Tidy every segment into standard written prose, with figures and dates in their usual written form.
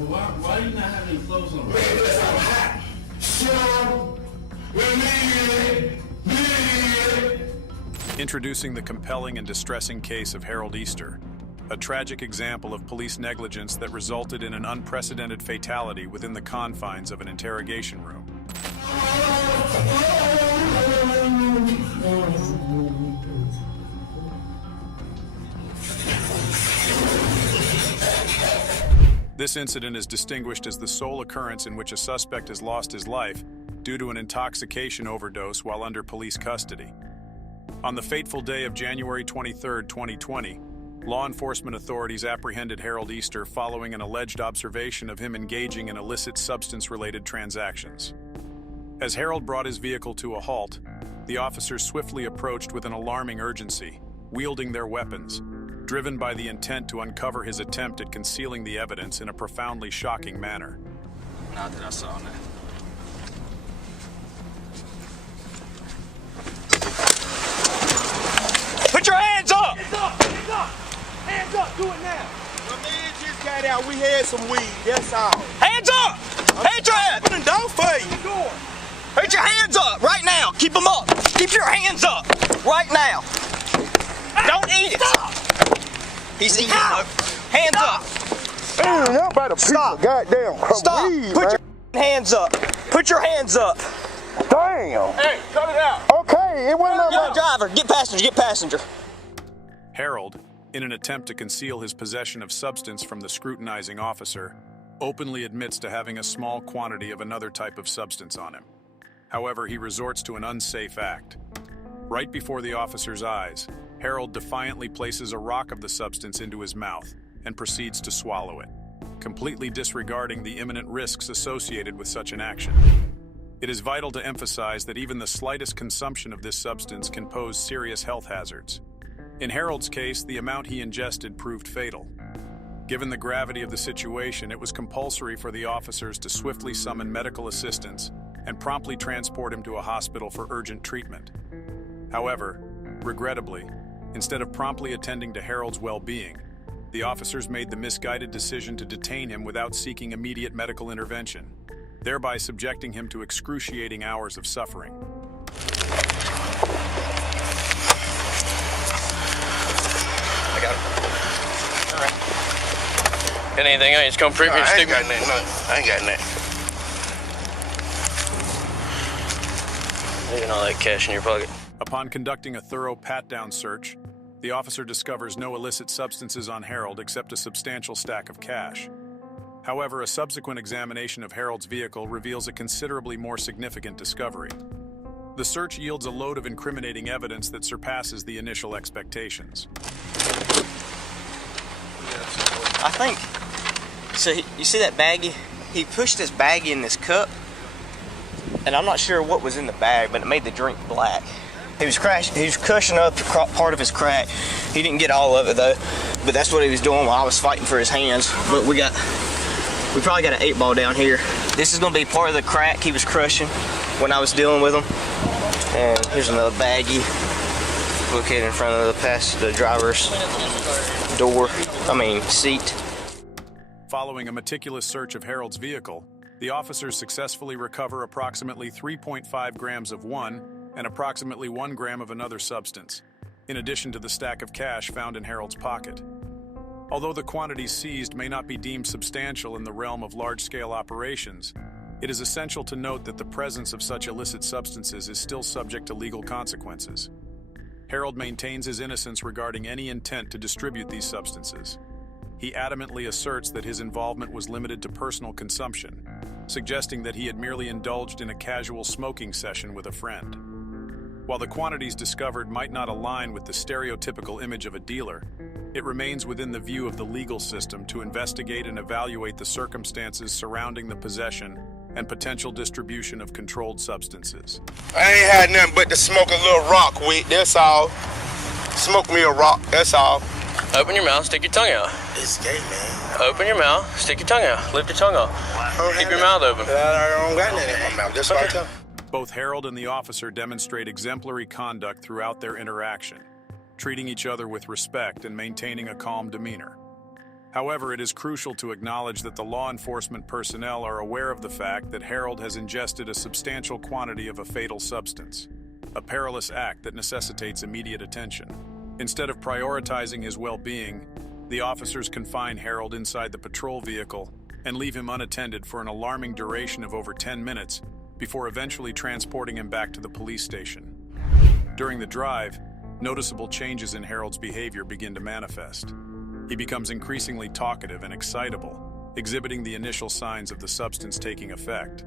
Well, why do you not have any clothes on? Because I'm hot. So, we need it. Introducing the compelling and distressing case of Harold Easter, a tragic example of police negligence that resulted in an unprecedented fatality within the confines of an interrogation room. This incident is distinguished as the sole occurrence in which a suspect has lost his life due to an intoxication overdose while under police custody. On the fateful day of January 23, 2020, law enforcement authorities apprehended Harold Easter following an alleged observation of him engaging in illicit substance-related transactions. As Harold brought his vehicle to a halt, the officers swiftly approached with an alarming urgency, wielding their weapons, driven by the intent to uncover his attempt at concealing the evidence in a profoundly shocking manner. Not that I saw that. Put your hands up! Hands up! Hands up! Hands up! Do it now! The man just got out. We had some weed. That's all. Hands up! Hands up! Open the door for you. Put your hands up right now. Keep them up. Keep your hands up right now. Don't eat it. Stop! He's eating it. Hands up. Ain't nobody Stop. Goddamn Stop. weed, Put man. your hands up. Put your hands up. Damn. Hey, cut it out. Okay, it wasn't Get driver. Get passenger. Get passenger. Harold, in an attempt to conceal his possession of substance from the scrutinizing officer, openly admits to having a small quantity of another type of substance on him. However, he resorts to an unsafe act. Right before the officer's eyes, Harold defiantly places a rock of the substance into his mouth and proceeds to swallow it, completely disregarding the imminent risks associated with such an action. It is vital to emphasize that even the slightest consumption of this substance can pose serious health hazards. In Harold's case, the amount he ingested proved fatal. Given the gravity of the situation, it was compulsory for the officers to swiftly summon medical assistance and promptly transport him to a hospital for urgent treatment. However, regrettably, instead of promptly attending to Harold's well-being, the officers made the misguided decision to detain him without seeking immediate medical intervention, thereby subjecting him to excruciating hours of suffering. I got it. All right. Got anything on you? Just come free for your stick. I ain't got nothing. Leaving all that cash in your pocket. Upon conducting a thorough pat-down search, the officer discovers no illicit substances on Harold except a substantial stack of cash. However, a subsequent examination of Harold's vehicle reveals a considerably more significant discovery. The search yields a load of incriminating evidence that surpasses the initial expectations. I think. So you see that baggie? He pushed this baggie in this cup, and I'm not sure what was in the bag, but it made the drink black. He was crushing up part of his crack. He didn't get all of it though, but that's what he was doing while I was fighting for his hands. But we probably got an 8-ball down here. This is gonna be part of the crack he was crushing when I was dealing with him. And here's another baggie located in front of the driver's seat. Following a meticulous search of Harold's vehicle, the officers successfully recover approximately 3.5 grams of one and approximately 1 gram of another substance, in addition to the stack of cash found in Harold's pocket. Although the quantities seized may not be deemed substantial in the realm of large-scale operations, it is essential to note that the presence of such illicit substances is still subject to legal consequences. Harold maintains his innocence regarding any intent to distribute these substances. He adamantly asserts that his involvement was limited to personal consumption, suggesting that he had merely indulged in a casual smoking session with a friend. While the quantities discovered might not align with the stereotypical image of a dealer, it remains within the view of the legal system to investigate and evaluate the circumstances surrounding the possession and potential distribution of controlled substances. I ain't had nothing but to smoke a little rock with, that's all. Smoke me a rock, that's all. Open your mouth, stick your tongue out. It's gay, man. Open your mouth, stick your tongue out. Lift your tongue up. Keep your mouth open. I don't got nothing in my mouth, that's what I tell you. Both Harold and the officer demonstrate exemplary conduct throughout their interaction, treating each other with respect and maintaining a calm demeanor. However, it is crucial to acknowledge that the law enforcement personnel are aware of the fact that Harold has ingested a substantial quantity of a fatal substance, a perilous act that necessitates immediate attention. Instead of prioritizing his well-being, the officers confine Harold inside the patrol vehicle and leave him unattended for an alarming duration of over 10 minutes before eventually transporting him back to the police station. During the drive, noticeable changes in Harold's behavior begin to manifest. He becomes increasingly talkative and excitable, exhibiting the initial signs of the substance taking effect.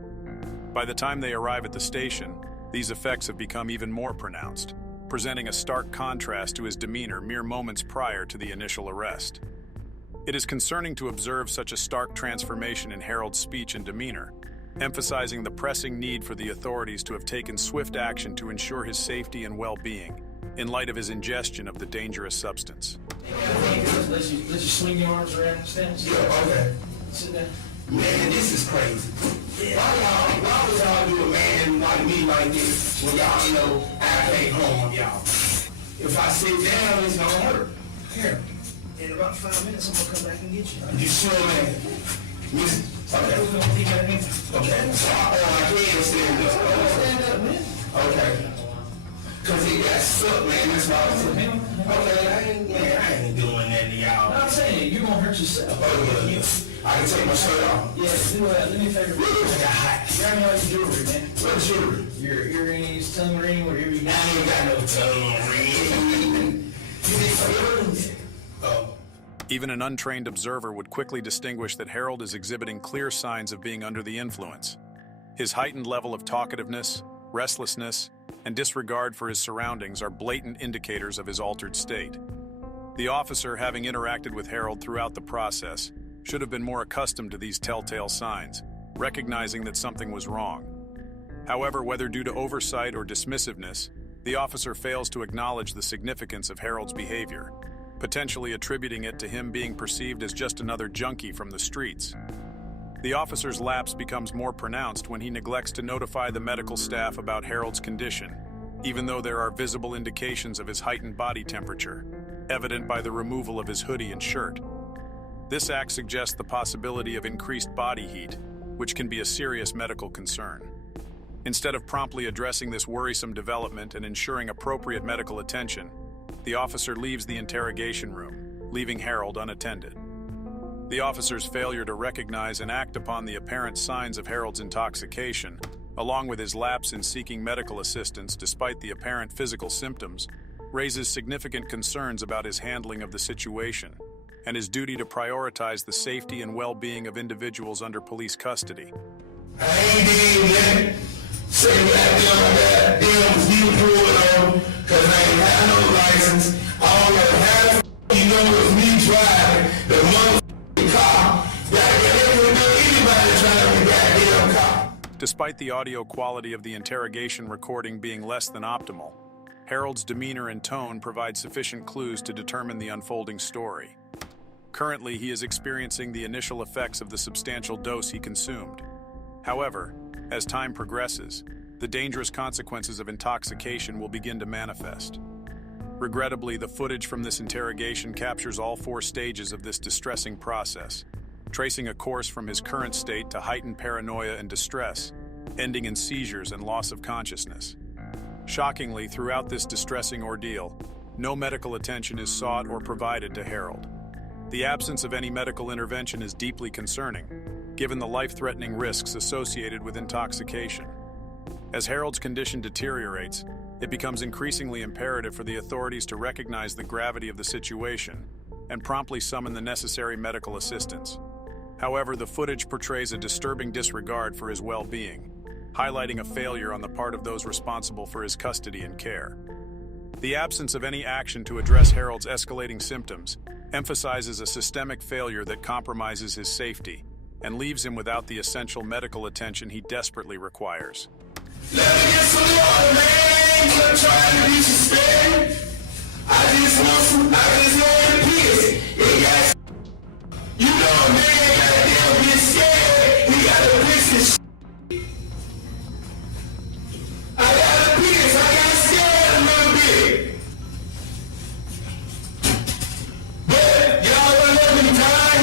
By the time they arrive at the station, these effects have become even more pronounced, presenting a stark contrast to his demeanor mere moments prior to the initial arrest. It is concerning to observe such a stark transformation in Harold's speech and demeanor, emphasizing the pressing need for the authorities to have taken swift action to ensure his safety and well-being, in light of his ingestion of the dangerous substance. Let you swing your arms around, stand still. Yeah, okay. Sit down. Man, this is crazy. Why would y'all do a man like me like this when y'all know I can't harm y'all? If I sit down, it's gonna hurt. Here. In about 5 minutes, I'm gonna come back and get you. You sure, man? Listen. Okay. We're gonna take that in. Okay. So I can't stand up. Stand up, man. Okay. Cause he got stuck, man. That's why I said, okay, I ain't doing that to y'all. I'm saying, you're gonna hurt yourself. Oh, yeah. I can take my shirt off. Yeah, do that. Let me favor. I got hot. Grab me all your jewelry, man. What jewelry? Your earrings, tongue ring, whatever you got. I ain't got no tongue ring. You need some earrings? Oh. Even an untrained observer would quickly distinguish that Harold is exhibiting clear signs of being under the influence. His heightened level of talkativeness, restlessness, and disregard for his surroundings are blatant indicators of his altered state. The officer, having interacted with Harold throughout the process, should have been more accustomed to these telltale signs, recognizing that something was wrong. However, whether due to oversight or dismissiveness, the officer fails to acknowledge the significance of Harold's behavior, potentially attributing it to him being perceived as just another junkie from the streets. The officer's lapse becomes more pronounced when he neglects to notify the medical staff about Harold's condition, even though there are visible indications of his heightened body temperature, evident by the removal of his hoodie and shirt. This act suggests the possibility of increased body heat, which can be a serious medical concern. Instead of promptly addressing this worrisome development and ensuring appropriate medical attention, the officer leaves the interrogation room, leaving Harold unattended. The officer's failure to recognize and act upon the apparent signs of Harold's intoxication, along with his lapse in seeking medical assistance despite the apparent physical symptoms, raises significant concerns about his handling of the situation and his duty to prioritize the safety and well-being of individuals under police custody. I ain't did that. Say goddamn you pulled on, cause I ain't had no license. I don't know how the you know it was me driving the motherfucking car. Goddamn, anybody driving the goddamn car. Despite the audio quality of the interrogation recording being less than optimal, Harold's demeanor and tone provide sufficient clues to determine the unfolding story. Currently, he is experiencing the initial effects of the substantial dose he consumed. However, as time progresses, the dangerous consequences of intoxication will begin to manifest. Regrettably, the footage from this interrogation captures all 4 stages of this distressing process, tracing a course from his current state to heightened paranoia and distress, ending in seizures and loss of consciousness. Shockingly, throughout this distressing ordeal, no medical attention is sought or provided to Harold. The absence of any medical intervention is deeply concerning, given the life-threatening risks associated with intoxication. As Harold's condition deteriorates, it becomes increasingly imperative for the authorities to recognize the gravity of the situation and promptly summon the necessary medical assistance. However, the footage portrays a disturbing disregard for his well-being, highlighting a failure on the part of those responsible for his custody and care. The absence of any action to address Harold's escalating symptoms emphasizes a systemic failure that compromises his safety and leaves him without the essential medical attention he desperately requires. Let me get some water, man. I'm trying to be suspended. I just want to piss. It got you know, man, goddamn get scared. He got to piss his I got to piss. I got scared a little bit. But y'all want to let me die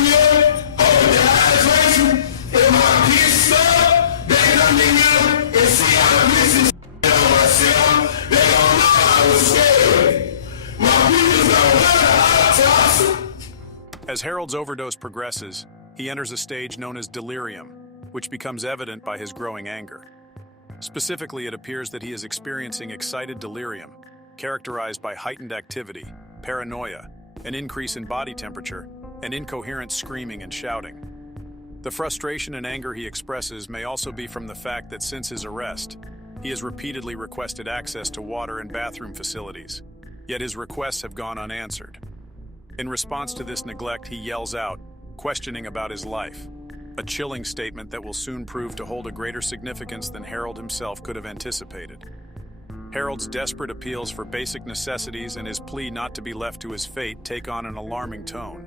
As Harold's overdose progresses, he enters a stage known as delirium, which becomes evident by his growing anger. Specifically, it appears that he is experiencing excited delirium, characterized by heightened activity, paranoia, an increase in body temperature, and incoherent screaming and shouting. The frustration and anger he expresses may also be from the fact that since his arrest, he has repeatedly requested access to water and bathroom facilities, yet his requests have gone unanswered. In response to this neglect, he yells out, questioning about his life, a chilling statement that will soon prove to hold a greater significance than Harold himself could have anticipated. Harold's desperate appeals for basic necessities and his plea not to be left to his fate take on an alarming tone.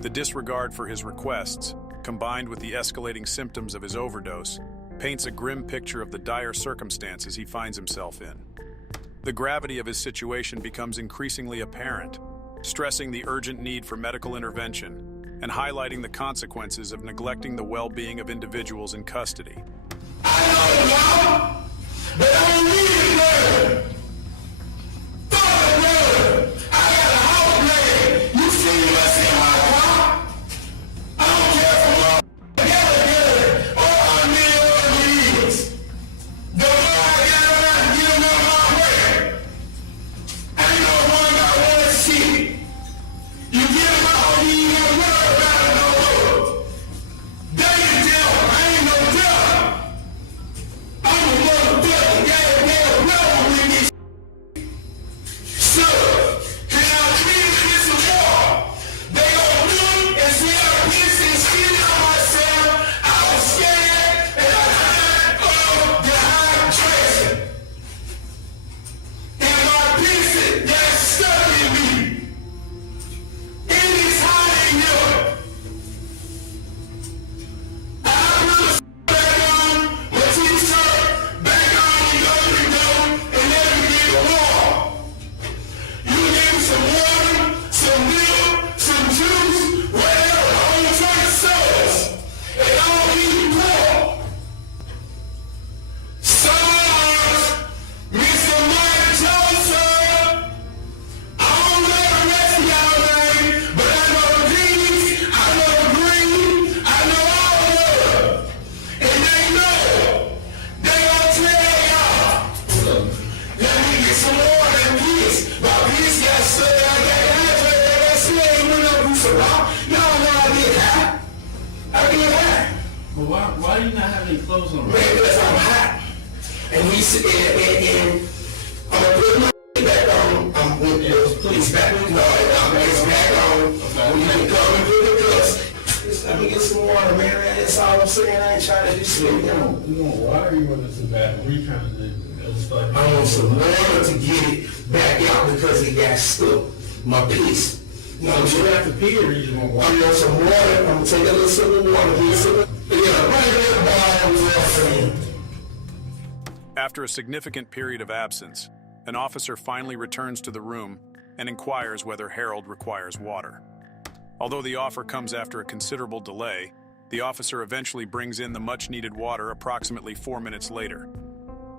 The disregard for his requests, combined with the escalating symptoms of his overdose, paints a grim picture of the dire circumstances he finds himself in. The gravity of his situation becomes increasingly apparent, stressing the urgent need for medical intervention and highlighting the consequences of neglecting the well-being of individuals in custody. I know y'all, but I don't need it, man. Fuck it, man. I got a whole blade. You see what's in my car? I don't care for my together or I need what it is. The more I got around, get them on my way. I ain't no one about one shit. You get them all, you ain't gonna worry about it no more. They ain't devil, I ain't no devil. I'm a motherfucker, goddamn rebel with this. So, can I please get some more? They gon' do it and see how piss and shit on myself. I was scared and I died of dehydration. And my pieces got stuck in me. It is hot in here. I put a back on, my t-shirt, back on the other door, and let me get warm. You give me some water, some milk, some juice, whatever, I don't try to sauce. And I don't eat pork. Sarge, Mr. Mike Joseph, I don't know the rest of y'all name, but I know the D's, I know the Green, I know all of them. And they know. They gon' tell y'all. Let me get some water and peace. My peace got shut. I got hydrated. That shit ain't went up in some rock. Y'all know I get hot. I get hot. But why do you not have any clothes on? Man, because I'm hot. And we sit and I'm gonna put my back on. I'm with it's back on. No, it's back on. When you come and put the cups. Let me get some water, man. That's all I'm saying. I ain't trying to do shit. You want water? You want some bad? What are you trying to do? It's like, I want some water to get it back out because it got stuck. My piece. You know what I'm you saying? have to pee or you just want water? I want some water. I'm gonna take a little sip of water. Get a sip of, yeah, right there, boy. After a significant period of absence, an officer finally returns to the room and inquires whether Harold requires water. Although the offer comes after a considerable delay, the officer eventually brings in the much-needed water approximately 4 minutes later.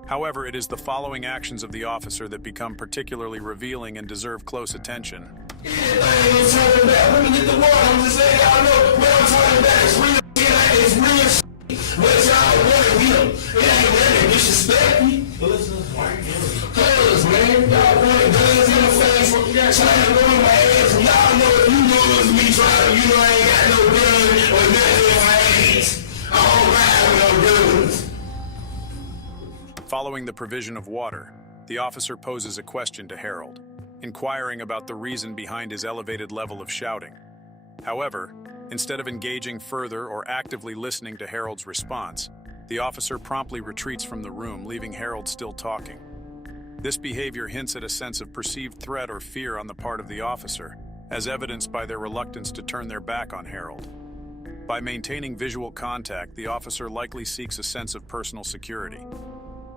However, it is the following actions of the officer that become particularly revealing and deserve close attention. I ain't talking about. Let me get the water. I'm just saying, y'all know what I'm talking about. It's real shit. It's real shit. But y'all want him. It ain't really disrespect me. Cause, man, y'all want guns in the face. Trying to go in my ass. And y'all know if you know it was me trying, you know I ain't got no gun or nothing in my ass. I don't ride with no guns. Following the provision of water, the officer poses a question to Harold, inquiring about the reason behind his elevated level of shouting. However, instead of engaging further or actively listening to Harold's response, the officer promptly retreats from the room, leaving Harold still talking. This behavior hints at a sense of perceived threat or fear on the part of the officer, as evidenced by their reluctance to turn their back on Harold. By maintaining visual contact, the officer likely seeks a sense of personal security.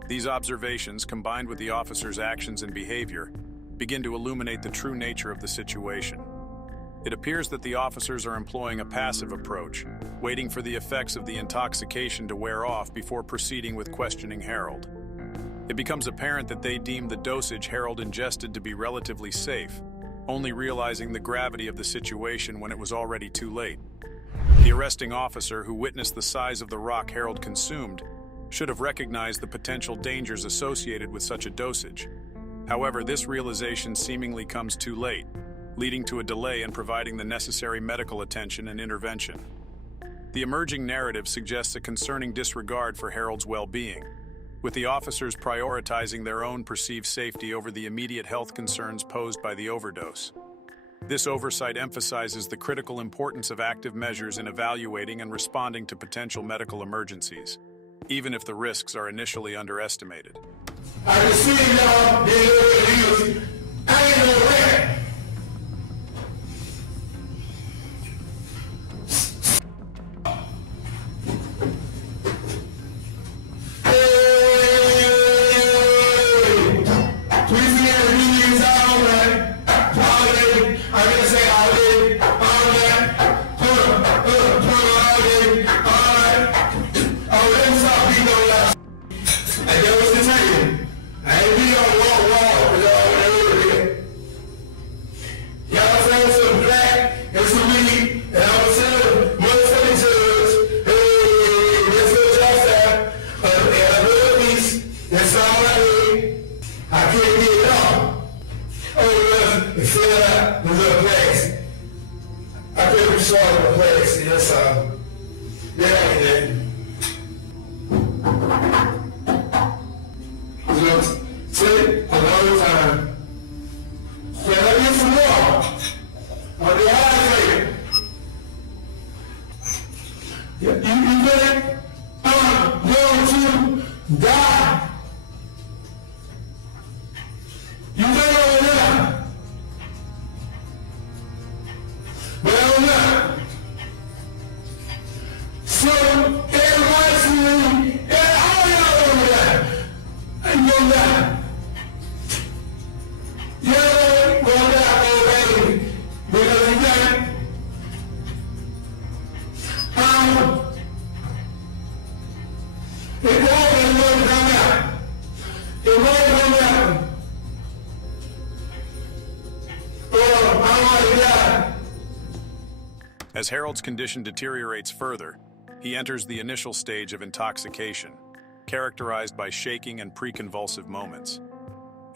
These observations, combined with the officer's actions and behavior, begin to illuminate the true nature of the situation. It appears that the officers are employing a passive approach, waiting for the effects of the intoxication to wear off before proceeding with questioning Harold. It becomes apparent that they deem the dosage Harold ingested to be relatively safe, only realizing the gravity of the situation when it was already too late. The arresting officer, who witnessed the size of the rock Harold consumed, should have recognized the potential dangers associated with such a dosage. However, this realization seemingly comes too late, leading to a delay in providing the necessary medical attention and intervention. The emerging narrative suggests a concerning disregard for Harold's well-being, with the officers prioritizing their own perceived safety over the immediate health concerns posed by the overdose. This oversight emphasizes the critical importance of active measures in evaluating and responding to potential medical emergencies, even if the risks are initially underestimated. I can see y'all dealing with you. I ain't no rat. As Harold's condition deteriorates further, he enters the initial stage of intoxication, characterized by shaking and pre-convulsive moments.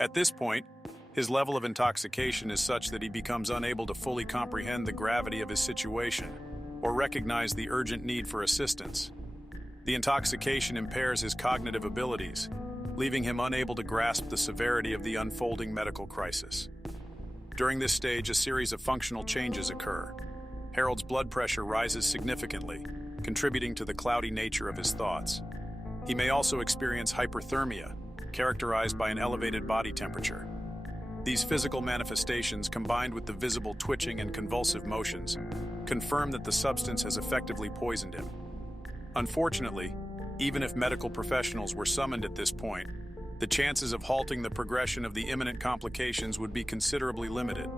At this point, his level of intoxication is such that he becomes unable to fully comprehend the gravity of his situation or recognize the urgent need for assistance. The intoxication impairs his cognitive abilities, leaving him unable to grasp the severity of the unfolding medical crisis. During this stage, a series of functional changes occur. Harold's blood pressure rises significantly, contributing to the cloudy nature of his thoughts. He may also experience hyperthermia, characterized by an elevated body temperature. These physical manifestations, combined with the visible twitching and convulsive motions, confirm that the substance has effectively poisoned him. Unfortunately, even if medical professionals were summoned at this point, the chances of halting the progression of the imminent complications would be considerably limited.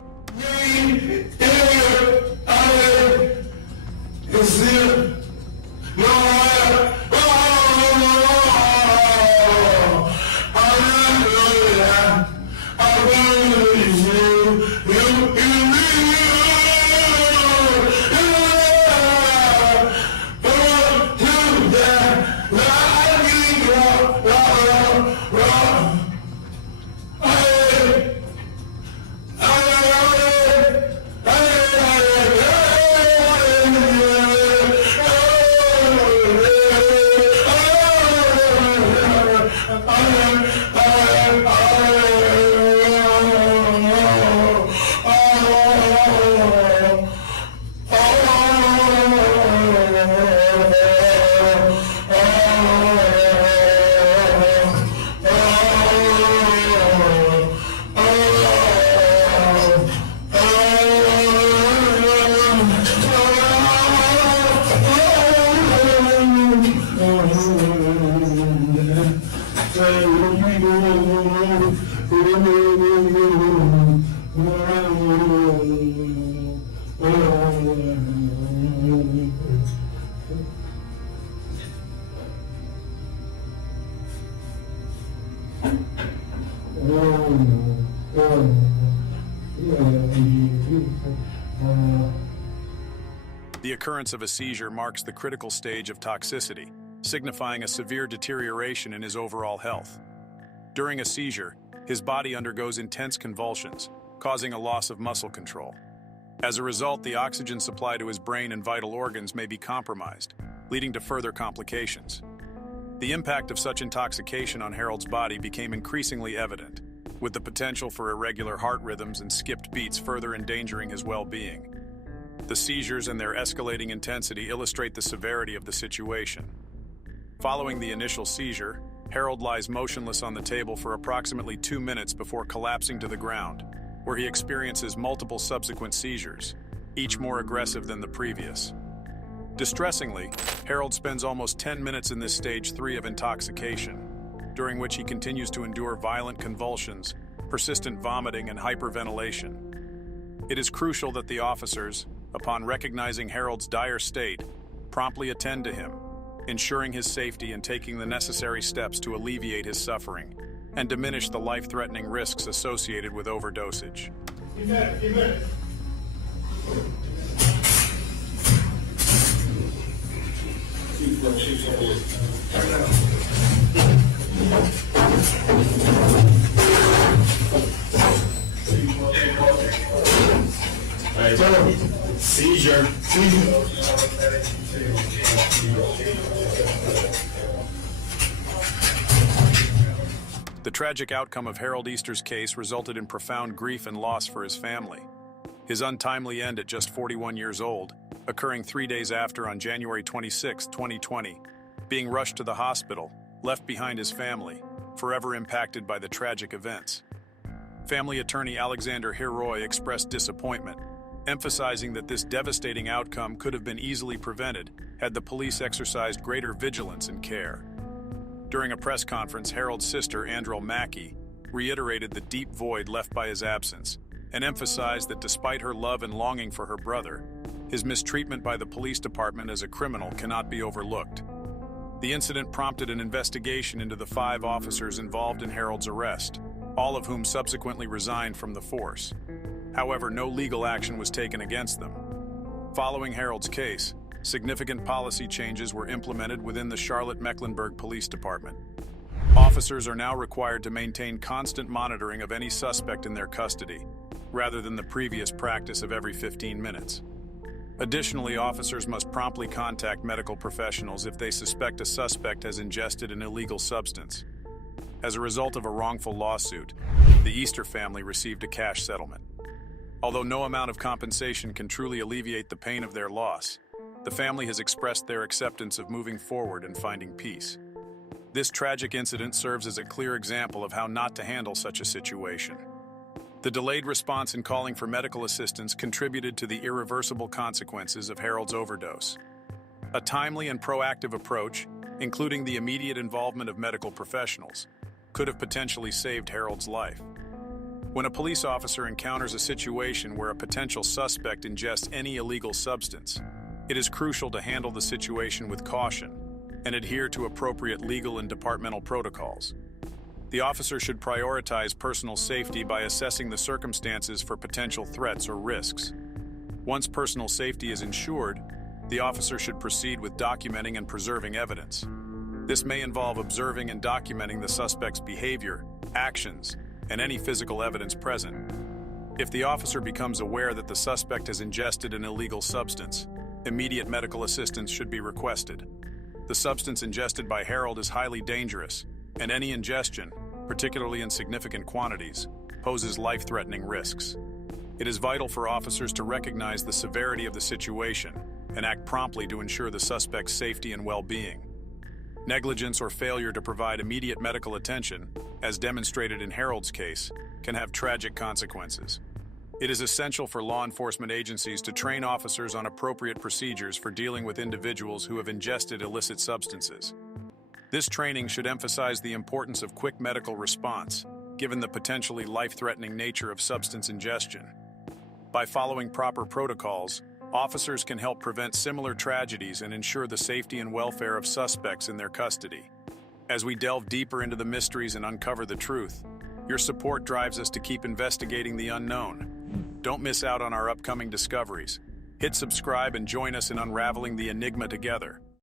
recurrence of a seizure marks the critical stage of toxicity, signifying a severe deterioration in his overall health. During a seizure, his body undergoes intense convulsions, causing a loss of muscle control. As a result, the oxygen supply to his brain and vital organs may be compromised, leading to further complications. The impact of such intoxication on Harold's body became increasingly evident, with the potential for irregular heart rhythms and skipped beats further endangering his well-being. The seizures and their escalating intensity illustrate the severity of the situation. Following the initial seizure, Harold lies motionless on the table for approximately 2 minutes before collapsing to the ground, where he experiences multiple subsequent seizures, each more aggressive than the previous. Distressingly, Harold spends almost 10 minutes in this stage 3 of intoxication, during which he continues to endure violent convulsions, persistent vomiting, and hyperventilation. It is crucial that the officers, upon recognizing Harold's dire state, promptly attend to him, ensuring his safety and taking the necessary steps to alleviate his suffering and diminish the life-threatening risks associated with overdosage. Seizure. The tragic outcome of Harold Easter's case resulted in profound grief and loss for his family. His untimely end at just 41 years old, occurring 3 days after on January 26, 2020, being rushed to the hospital, left behind his family, forever impacted by the tragic events. Family attorney Alexander Heroy expressed disappointment, emphasizing that this devastating outcome could have been easily prevented had the police exercised greater vigilance and care. During a press conference, Harold's sister, Andrel Mackey, reiterated the deep void left by his absence and emphasized that despite her love and longing for her brother, his mistreatment by the police department as a criminal cannot be overlooked. The incident prompted an investigation into the 5 officers involved in Harold's arrest, all of whom subsequently resigned from the force. However, no legal action was taken against them. Following Harold's case, significant policy changes were implemented within the Charlotte-Mecklenburg Police Department. Officers are now required to maintain constant monitoring of any suspect in their custody, rather than the previous practice of every 15 minutes. Additionally, officers must promptly contact medical professionals if they suspect a suspect has ingested an illegal substance. As a result of a wrongful lawsuit, the Easter family received a cash settlement. Although no amount of compensation can truly alleviate the pain of their loss, the family has expressed their acceptance of moving forward and finding peace. This tragic incident serves as a clear example of how not to handle such a situation. The delayed response in calling for medical assistance contributed to the irreversible consequences of Harold's overdose. A timely and proactive approach, including the immediate involvement of medical professionals, could have potentially saved Harold's life. When a police officer encounters a situation where a potential suspect ingests any illegal substance, it is crucial to handle the situation with caution and adhere to appropriate legal and departmental protocols. The officer should prioritize personal safety by assessing the circumstances for potential threats or risks. Once personal safety is ensured, the officer should proceed with documenting and preserving evidence. This may involve observing and documenting the suspect's behavior, actions, and any physical evidence present. If the officer becomes aware that the suspect has ingested an illegal substance, immediate medical assistance should be requested. The substance ingested by Harold is highly dangerous, and any ingestion, particularly in significant quantities, poses life-threatening risks. It is vital for officers to recognize the severity of the situation and act promptly to ensure the suspect's safety and well-being. Negligence or failure to provide immediate medical attention, as demonstrated in Harold's case, can have tragic consequences. It is essential for law enforcement agencies to train officers on appropriate procedures for dealing with individuals who have ingested illicit substances. This training should emphasize the importance of quick medical response, given the potentially life-threatening nature of substance ingestion. By following proper protocols, officers can help prevent similar tragedies and ensure the safety and welfare of suspects in their custody. As we delve deeper into the mysteries and uncover the truth, your support drives us to keep investigating the unknown. Don't miss out on our upcoming discoveries. Hit subscribe and join us in unraveling the enigma together.